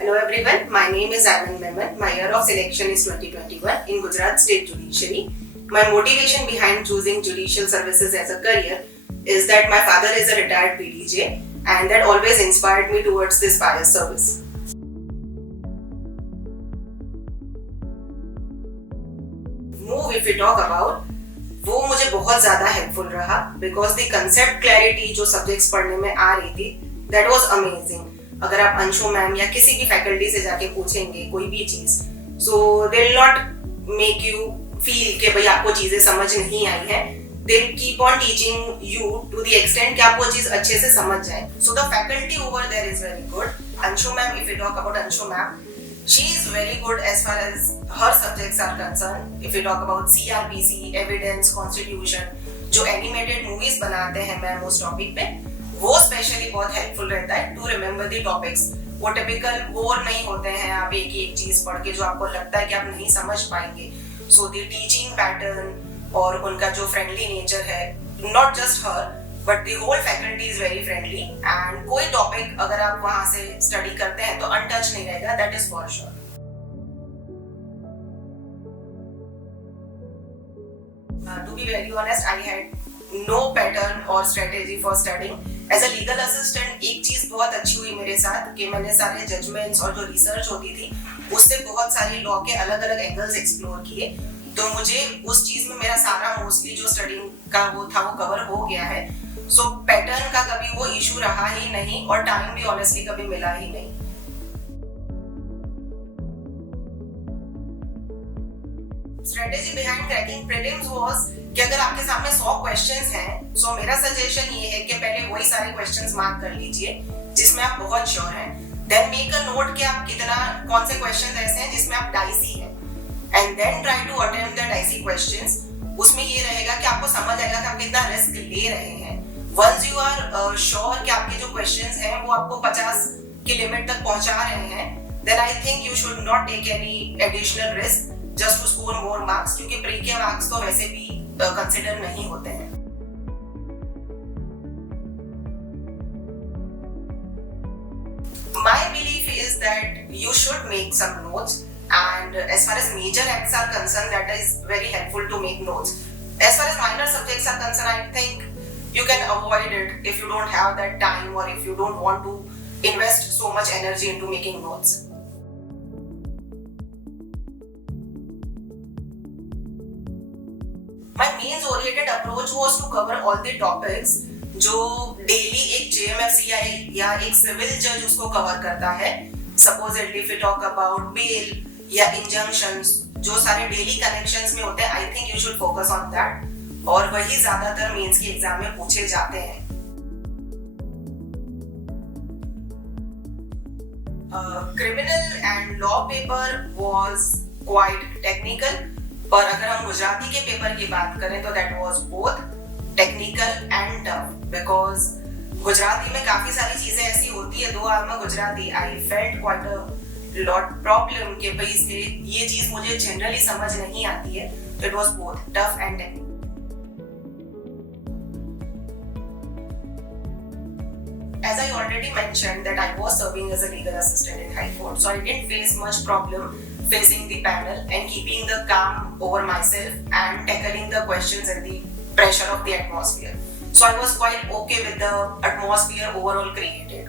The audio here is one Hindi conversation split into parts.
Hello everyone, my name is Ayman Memon. My year of selection is 2021 in Gujarat State Judiciary. My motivation behind choosing judicial services as a career is that my father is a retired PDJ and that always inspired me towards this pious service. Move if we talk about, वो मुझे बहुत ज़्यादा हेल्पफुल रहा because the concept clarity जो subjects पढ़ने में आ रही थी that was amazing. अगर आप अंशु मैम या किसी भी फैकल्टी से जाके पूछेंगे कोई भी चीज so they will not make you feel कि भाई आपको चीजें समझ नहीं आई है. They will keep on teaching you to the extent कि आप वो चीज अच्छे से समझ जाए. So the faculty over there is very good. Anshu ma'am, if you talk about Anshu ma'am, she is very good as far as her subjects are concerned. If you talk about CRPC, evidence, constitution, जो एनिमेटेड मूवीज बनाते हैं मैम उस टॉपिक पे, वो स्पेशली बहुत हेल्पफुल रहता है टू रिमेम्बर द टॉपिक्स. वो टिपिकल बोर नहीं होते हैं आप एक ही एक चीज पढ़ के जो आपको लगता है कि आप नहीं समझ पाएंगे. सो द टीचिंग पैटर्न और उनका जो फ्रेंडली नेचर है, not just her but the whole faculty is very friendly and कोई टॉपिक अगर आप वहां से स्टडी करते हैं तो अनटच नहीं रहेगा, that is for sure. To be very honest, I had no pattern or strategy for studying. As a legal assistant, एक चीज बहुत अच्छी हुई मेरे साथ कि मैंने सारे जजमेंट्स और जो रिसर्च होती थी उससे बहुत सारी लॉ के अलग अलग एंगल्स एक्सप्लोर किए. तो मुझे उस चीज में मेरा सारा मोस्टली जो स्टडिंग का वो था वो कवर हो गया है. सो पैटर्न का कभी वो इशू रहा ही नहीं और टाइम भी ऑनेस्टली कभी मिला ही नहीं. Strategy behind cracking prelims was कि अगर आपके सामने 100 क्वेश्चंस हैं, सो मेरा सजेशन ये है कि पहले वही सारे क्वेश्चंस मार्क कर लीजिए जिसमें आप बहुत श्योर हैं. देन मेक अ नोट कि आप कितना कौन से क्वेश्चंस ऐसे हैं जिसमें आप डाइसी हैं and then try to attempt the dicey questions. उसमें ये रहेगा कि आपको समझ आएगा कि आप कितना रिस्क ले रहे हैं. वंस यू आर श्योर कि आपके जो क्वेश्चंस हैं वो आपको 50 की लिमिट तक पहुंचा रहे हैं, then I think you should not take any additional risk just to score more marks, क्योंकि प्री के मार्क्स तो वैसे भी कंसिडर नहीं होते हैं. My belief is that you should make some notes, and as far as major acts are concerned, that is very helpful to make notes. As far as minor subjects are concerned, I think you can avoid it if you don't have that time or if you don't want to invest so much energy into making notes. My means oriented approach was to cover all the topics जो डेली एक JMFCI या एक सिविल जज उसको कवर करता है. Supposedly if we talk about bail या injunctions, जो सारे डेली कनेक्शंस में होते हैं, I think you should focus on that. और वही ज्यादातर मेंस के एग्जाम में पूछे जाते हैं. Criminal and law paper was quite technical. और अगर हम गुजराती के पेपर की बात करें तो that was both technical and tough because Gujarati में काफी सारी चीजें ऐसी होती है. दो आर में Gujarati, I felt quite a lot problem कि भाई इसके ये चीज मुझे जनरली समझ नहीं आती है. तो it was both tough and technical. As I already mentioned that I was serving as a legal assistant in High Court, so I didn't face much problem facing the panel and keeping the calm over myself and tackling the questions and the pressure of the atmosphere. So I was quite okay with the atmosphere overall created.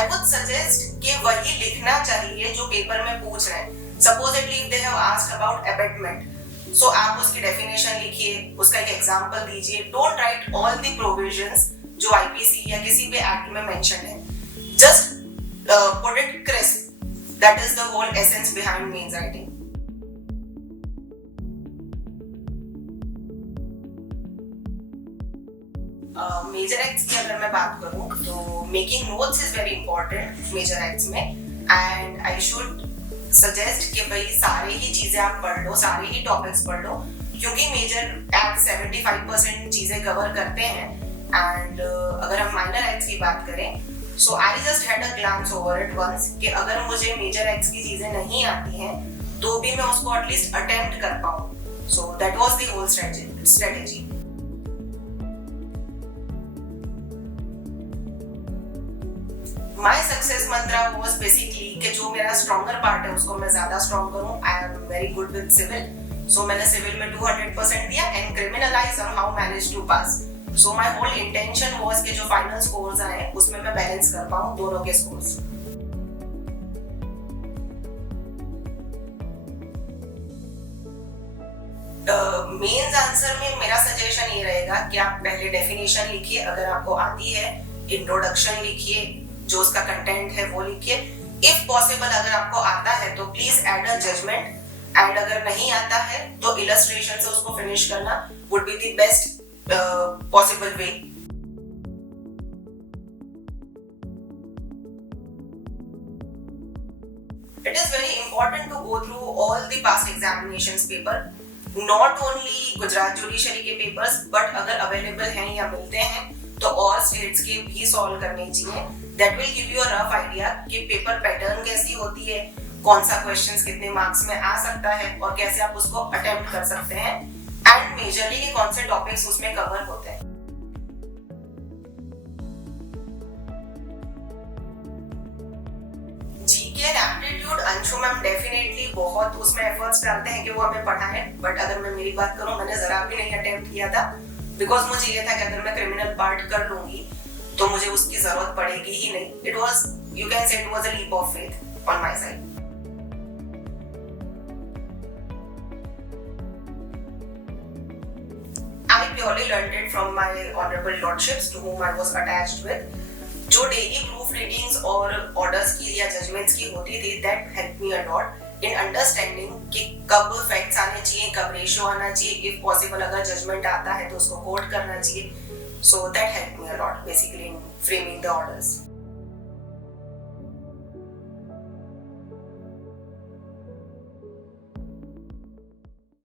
I would suggest कि वही लिखना चाहिए जो पेपर में पूछ रहे हैं. Supposedly if they have asked about abetment, so आप उसकी डेफिनेशन लिखिए, उसका एक एग्जांपल दीजिए. Don't write all the provisions जो आईपीसी या किसी भी एक्ट में मेंशन है. Just put it crisp. That is the whole essence behind mains writing. Major acts की अगर मैं बात करूं तो making notes is very important major acts में. एंड आई शुड सजेस्ट कि भाई सारे ही चीजें आप पढ़ लो, सारे ही टॉपिक्स पढ़ लो, क्योंकि मेजर एक्ट 75% चीजें कवर करते हैं. एंड अगर हम माइनर एक्ट्स की बात करें, so I just had a glance over it once कि अगर मुझे मेजर एक्ट्स की चीजें नहीं आती हैं तो भी मैं उसको एटलीस्ट अटेम्प्ट कर पाऊं. So that was the whole strategy. My success mantra was basically कि जो मेरा स्ट्रॉन्गर पार्ट है उसको मैं ज्यादा स्ट्रॉन्ग करूं. I am very good with civil, so मैंने सिविल में 200% दिया and criminal somehow managed to pass. So my whole intention was कि जो फाइनल स्कोर्स आए उसमें मैं बैलेंस कर पाऊं दोनों के स्कोर्स. मेंस आंसर में मेरा सजेशन ये रहेगा कि आप पहले डेफिनेशन लिखिए अगर आपको आती है, इंट्रोडक्शन लिखिए, जो उसका कंटेंट है वो लिखिए. इफ पॉसिबल अगर आपको आता है तो please add a judgement, and अगर नहीं आता है तो इलस्ट्रेशन से उसको फिनिश करना would be the best possible way. It is very important to go through all the past examinations paper, not only Gujarat judiciary के पेपर्स, बट अगर अवेलेबल हैं या मिलते हैं तो और स्टेट्स के भी सॉल्व करने चाहिए. That will give you a rough idea कि पेपर पैटर्न कैसी होती है, कौन सा क्वेश्चंस कितने मार्क्स में आ सकता है और कैसे आप उसको अटेम्प्ट कर सकते हैं, एंड मेजरली के कौन से टॉपिक्स उसमें कवर होते हैं. GK and aptitude Anshu ma'am definitely बहुत उसमें एफर्ट्स डालते हैं कि वो हमें पढ़ाएं, बट अगर मैं मेरी बात करूं मैंने जरा भी नहीं अटेम्प्ट किया था, बिकॉज मुझे ये था कि अगर मैं क्रिमिनल पार्ट कर लूंगी तो मुझे उसकी जरूरत पड़ेगी ही नहीं. It was, you can say it was a leap of faith on my side. I purely learned it from my honorable lordships to whom I was attached with. जो डेली प्रूफ रीडिंग्स और ऑर्डर्स की या जजमेंट्स की होती थी, that help me a lot in understanding कि कब फैक्ट्स आने चाहिए, कब रेशियो आना चाहिए, इफ पॉसिबल अगर जजमेंट आता है तो उसको कोट करना चाहिए. So that help me a lot basically in framing the orders.